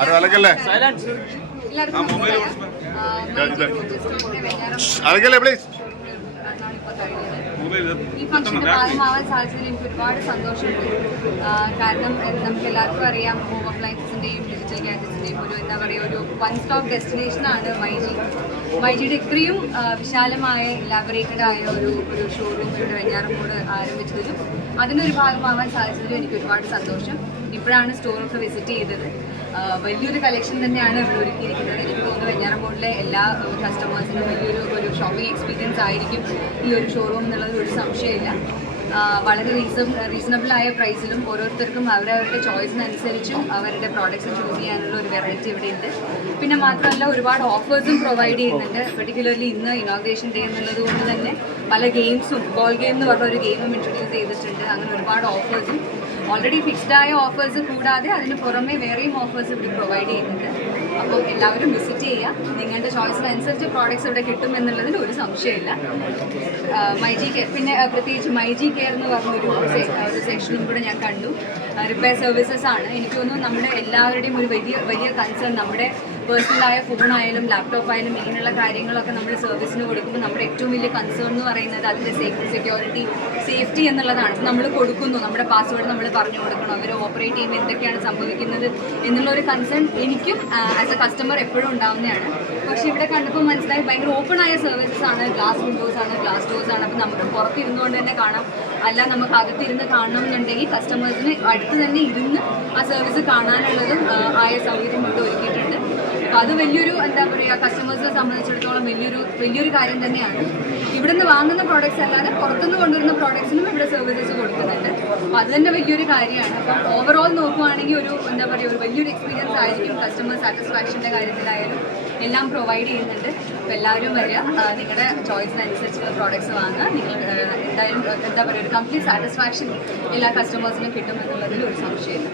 ആരും അലക്കല്ലേ? പ്ലീസ് ഈ ഫംഗ്ഷന്റെ ഭാഗമാവാൻ സാധിച്ചതിൽ എനിക്ക് ഒരുപാട് സന്തോഷമുണ്ട്. കാരണം നമുക്ക് എല്ലാവർക്കും അറിയാം ഹോം അപ്ലയൻസിന്റെയും ഡിജിറ്റൽ ഗാഡ്ജറ്റ്സിന്റെയും ഒരു എന്താ പറയുക ഒരു വൺ സ്റ്റോപ്പ് ഡെസ്റ്റിനേഷനാണ് ആണ് മൈജി. മൈജിയുടെ ഇത്രയും വിശാലമായ ഇലാബറേറ്റഡ് ആയ ഒരു ഒരു ഷോറൂം ഇവിടെ വെഞ്ഞാറമ്മൂട് ആരംഭിച്ചതിലും അതിനൊരു ഭാഗമാവാൻ സാധിച്ചതിലും എനിക്ക് ഒരുപാട് സന്തോഷം. ഇപ്പോഴാണ് സ്റ്റോറൊക്കെ വിസിറ്റ് ചെയ്തത്. വലിയൊരു കളക്ഷൻ തന്നെയാണ് ഇവിടെ ഒരുക്കിയിരിക്കുന്നത്. എനിക്ക് തോന്നുന്നു വെഞ്ഞാറമ്മൂടിലെ എല്ലാ കസ്റ്റമേഴ്സിനും വലിയൊരു ഒരു ഷോപ്പിംഗ് എക്സ്പീരിയൻസ് ആയിരിക്കും ഈ ഒരു ഷോറൂം എന്നുള്ളത് ഒരു സംശയമില്ല. വളരെ റീസൺ റീസണബിൾ ആയ പ്രൈസിലും ഓരോരുത്തർക്കും അവരവരുടെ ചോയ്സിനനുസരിച്ചും അവരുടെ പ്രോഡക്റ്റ്സ് ചൂസ് ചെയ്യാനുള്ള ഒരു വെറൈറ്റി ഇവിടെ ഉണ്ട്. പിന്നെ മാത്രമല്ല ഒരുപാട് ഓഫേഴ്സും പ്രൊവൈഡ് ചെയ്യുന്നുണ്ട്. പെർട്ടിക്കുലർലി ഇന്ന് ഇനോഗ്രേഷൻ ഡേ എന്നുള്ളത് കൊണ്ട് തന്നെ പല ഗെയിംസും ബോൾ ഗെയിം എന്ന് പറഞ്ഞ ഒരു ഗെയിമും ഇൻട്രൊഡ്യൂസ് ചെയ്തിട്ടുണ്ട്. അങ്ങനെ ഒരുപാട് ഓഫേഴ്സും ഓൾറെഡി ഫിക്സ്ഡ് ആയ ഓഫേഴ്സ് കൂടാതെ അതിന് പുറമെ വേറെയും ഓഫേഴ്സ് ഇവിടെ പ്രൊവൈഡ് ചെയ്യുന്നുണ്ട്. അപ്പോൾ എല്ലാവരും വിസിറ്റ് ചെയ്യുക. നിങ്ങളുടെ ചോയ്സിനനുസരിച്ച് പ്രോഡക്റ്റ്സ് ഇവിടെ കിട്ടും എന്നുള്ളതിൽ ഒരു സംശയമില്ല. മൈജി കെയർ പിന്നെ പ്രത്യേകിച്ച് മൈജി കെയർ എന്ന് പറഞ്ഞൊരു ഒരു സെക്ഷനും കൂടെ ഞാൻ കണ്ടു. റിപ്പയർ സർവീസസ് ആണ്. എനിക്ക് തോന്നുന്നു നമ്മുടെ എല്ലാവരുടെയും ഒരു വലിയ വലിയ കൺസേൺ നമ്മുടെ പേഴ്സണലായ ഫോണായാലും ലാപ്ടോപ്പ് ആയാലും ഇങ്ങനെയുള്ള കാര്യങ്ങളൊക്കെ നമ്മൾ സർവീസിന് കൊടുക്കുമ്പോൾ നമ്മുടെ ഏറ്റവും വലിയ കൺസേൺ എന്ന് പറയുന്നത് അതിന്റെ സേഫ്റ്റി സെക്യൂരിറ്റി സേഫ്റ്റി എന്നുള്ളതാണ്. നമ്മൾ കൊടുക്കുന്നു. നമ്മുടെ പാസ്വേഡ് നമ്മൾ പറഞ്ഞു കൊടുക്കണം. അവർ ഓപ്പറേറ്റ് ചെയ്യുമ്പോൾ എന്തൊക്കെയാണ് സംഭവിക്കുന്നത് എന്നുള്ള ഒരു കൺസേൺ എനിക്കും ആസ് എ കസ്റ്റമർ എപ്പോഴും ഉണ്ടാവുന്നതാണ്. പക്ഷേ ഇവിടെ കണ്ടപ്പോൾ മനസ്സിലായി ഭയങ്കര ഓപ്പൺ ആയ സർവീസസ് ആണ്. ഗ്ലാസ് വിൻഡോസ് ആണ് ഗ്ലാസ് ഡോസ് ആണ്. അപ്പോൾ നമുക്ക് പുറത്തിരുന്നുകൊണ്ട് തന്നെ കാണാം. അല്ല നമുക്ക് അകത്തിരുന്ന് കാണണം എന്നുണ്ടെങ്കിൽ കസ്റ്റമേഴ്സിന് അടുത്ത് തന്നെ ഇരുന്ന് ആ സർവീസ് കാണാനുള്ളതും ആയ സൗകര്യം ഇവിടെ ഒരുക്കിയിട്ടുണ്ട്. അപ്പോൾ അത് വലിയൊരു എന്താ പറയുക കസ്റ്റമേഴ്സിനെ സംബന്ധിച്ചിടത്തോളം വലിയൊരു വലിയൊരു കാര്യം തന്നെയാണ്. ഇവിടുന്ന് വാങ്ങുന്ന പ്രോഡക്റ്റ്സ് അല്ലാതെ പുറത്തുനിന്ന് കൊണ്ടുവരുന്ന പ്രോഡക്ട്സിനും ഇവിടെ സർവീസസ് കൊടുക്കുന്നുണ്ട്. അപ്പോൾ അത് തന്നെ വലിയൊരു കാര്യമാണ്. അപ്പം ഓവറോൾ നോക്കുവാണെങ്കിൽ ഒരു എന്താ പറയുക ഒരു വലിയൊരു എക്സ്പീരിയൻസ് ആയിരിക്കും കസ്റ്റമർ സാറ്റിസ്ഫാക്ഷന്റെ കാര്യത്തിലായാലും. എല്ലാം പ്രൊവൈഡ് ചെയ്യുന്നുണ്ട്. അപ്പോൾ എല്ലാവരും വരിക. നിങ്ങളുടെ ചോയ്സിനനുസരിച്ചുള്ള പ്രോഡക്റ്റ്സ് വാങ്ങുക. നിങ്ങൾ എന്തായാലും എന്താ പറയുക ഒരു കംപ്ലീറ്റ് സാറ്റിസ്ഫാക്ഷൻ എല്ലാ കസ്റ്റമേഴ്സിനും കിട്ടും എന്നുള്ളതിൽ ഒരു സംശയമില്ല.